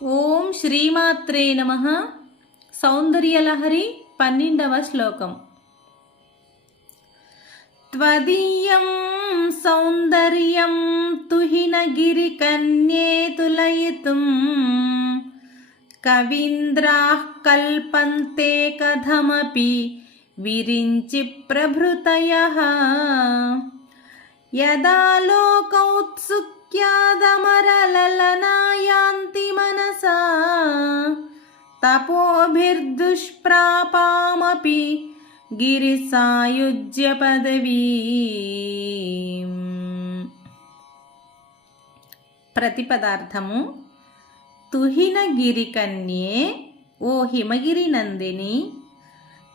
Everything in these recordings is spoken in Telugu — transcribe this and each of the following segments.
ఓం శ్రీమాత్రే నమః. సౌందర్యలహరి 12వ శ్లోకం. త్వదీయం సౌందర్యం తుహినగిరికన్యే తులయితుం కవీంద్రాః కల్పంతే కథమపి విరించి ప్రభృతయః యదా లోకౌత్సుక్యాదమరలలనాయాంతి మనసా తపోభిర్దుష్ప్రాపామపి గిరిసాయుజ్య పదవీం. ప్రతిపదార్థము. తుహినగిరికన్యే, ఓ హిమగిరి నందిని,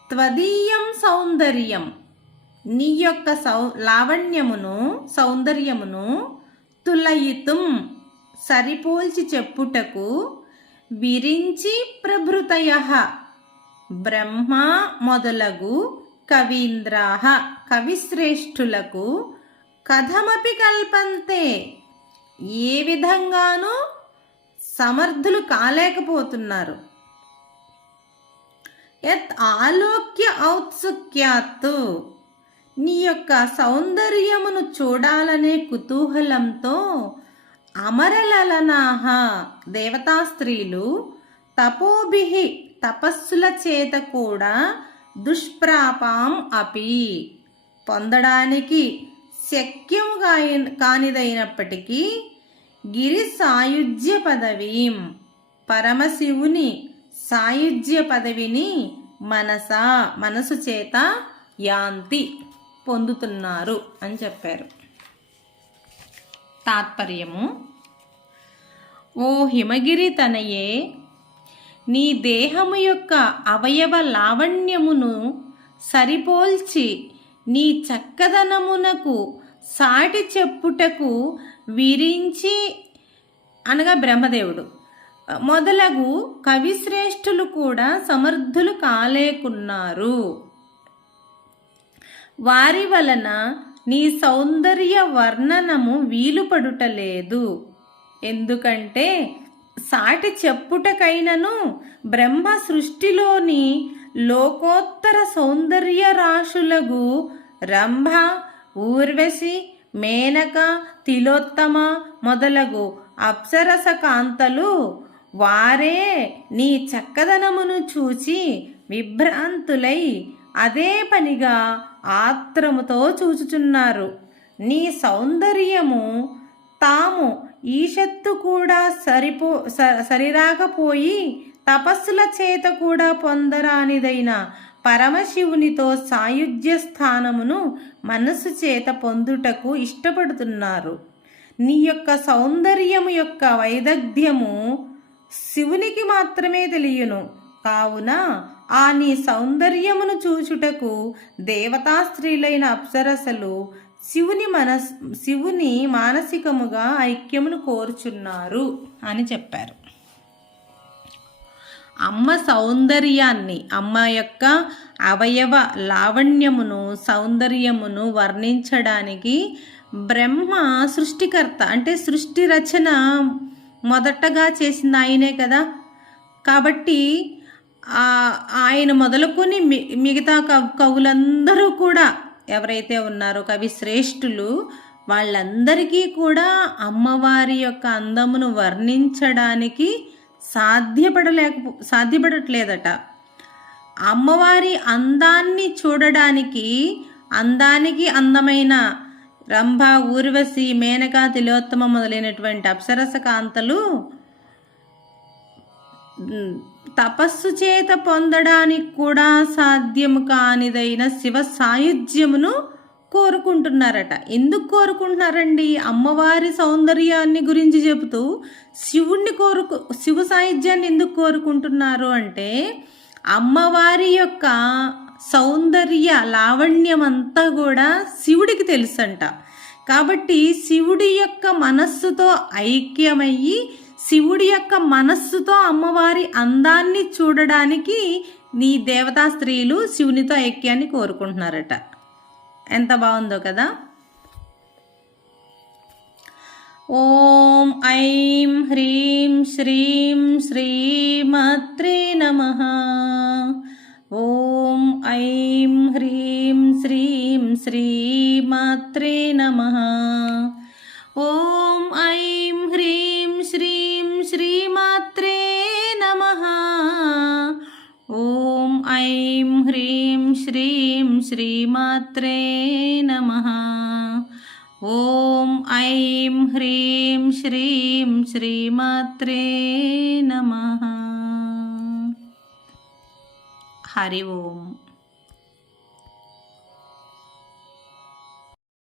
త్వదీయం సౌందర్యం, నీ యొక్క లావణ్యమును సౌందర్యమును, తులయితుం సరిపోల్చి చెప్పుటకు, విరించి ప్రభృతయః బ్రహ్మ మొదలగు కవీంద్రాః కవిశ్రేష్ఠులకు, కథమపి కల్పంతే ఏ విధంగానూ సమర్థులు కాలేకపోతున్నారు. యత్ ఆలోక్య ఔత్సుక్యాత్, నీ యొక్క సౌందర్యమును చూడాలనే కుతూహలంతో అమరలలనాహ దేవతా స్త్రీలు, తపోభిః తపస్సుల చేత కూడా, దుష్ప్రాపాం అపి పొందడానికి శక్యం కానిదైనప్పటికీ, గిరి సాయుజ్య పదవీం పరమశివుని సాయుజ్య పదవిని మనసు చేత యాంతి పొందుతున్నారు అని చెప్పారు. తాత్పర్యము. ఓ హిమగిరి తనయే, నీ దేహము యొక్క అవయవ లావణ్యమును సరిపోల్చి నీ చక్కదనమునకు సాటి చెప్పుటకు విరించి, అనగా బ్రహ్మదేవుడు మొదలగు కవిశ్రేష్ఠులు కూడా సమర్థులు కాలేకున్నారు. వారి వలన నీ సౌందర్య వర్ణనము వీలుపడుటలేదు. ఎందుకంటే సాటి చెప్పుటకైనను బ్రహ్మ సృష్టిలోని లోకోత్తర సౌందర్య రాశులగు రంభ, ఊర్వశి, మేనక, తిలోత్తమ మొదలగు అప్సరస కాంతలు వారే నీ చక్కదనమును చూచి విభ్రాంతులై అదే పనిగా ఆత్రముతో చూచుచున్నారు. నీ సౌందర్యము తాము ఈషత్తు కూడా సరిరాకపోయి తపస్సుల చేత కూడా పొందరానిదైన పరమశివునితో సాయుజ్య స్థానమును మనస్సు చేత పొందుటకు ఇష్టపడుతున్నారు. నీ యొక్క సౌందర్యము యొక్క వైదగ్ధ్యము శివునికి మాత్రమే తెలియను. కావున ఆ నీ సౌందర్యమును చూచుటకు దేవతా స్త్రీలైన అప్సరసలు శివుని మానసికముగా ఐక్యమును కోరుచున్నారు అని చెప్పారు. అమ్మ సౌందర్యాన్ని, అమ్మ యొక్క అవయవ లావణ్యమును సౌందర్యమును వర్ణించడానికి బ్రహ్మ సృష్టికర్త, అంటే సృష్టి రచన మొదటగా చేసింది ఆయనే కదా. కాబట్టి ఆయన మొదలుకొని మిగతా కవులందరూ కూడా ఎవరైతే ఉన్నారో కవి శ్రేష్ఠులు, వాళ్ళందరికీ కూడా అమ్మవారి యొక్క అందమును వర్ణించడానికి సాధ్యపడట్లేదట. అమ్మవారి అందాన్ని చూడడానికి అందానికి అందమైన రంభ, ఊర్వశి, మేనక, తిలోత్తమ మొదలైనటువంటి అప్సరస కాంతలు తపస్సు చేత పొందడానికి కూడా సాధ్యము కానిదైన శివ సాయుధ్యమును కోరుకుంటున్నారట. ఎందుకు కోరుకుంటున్నారండి? అమ్మవారి సౌందర్యాన్ని గురించి చెబుతూ శివ సాయుధ్యాన్ని ఎందుకు కోరుకుంటున్నారు అంటే, అమ్మవారి యొక్క సౌందర్య లావణ్యం అంతా కూడా శివుడికి తెలుసంట. కాబట్టి శివుడి యొక్క మనస్సుతో ఐక్యమయ్యి శివుడి యొక్క మనస్సుతో అమ్మవారి అందాన్ని చూడడానికి నీ దేవతా స్త్రీలు శివునితో ఐక్యాన్ని కోరుకుంటున్నారట. ఎంత బాగుందో కదా. ఓం ఐం హ్రీం శ్రీం శ్రీమాత్రే నమః. ఓం ఐం హ్రీం శ్రీం శ్రీమాత్రే నమః. ఓం ఐం హ్రీం శ్రీం శ్రీమాత్రే నమః. ఓం ఐం హ్రీం శ్రీం శ్రీమాత్రే నమః. ఓం ఐం హ్రీం శ్రీం శ్రీమాత్రే నమః. హరి ఓం.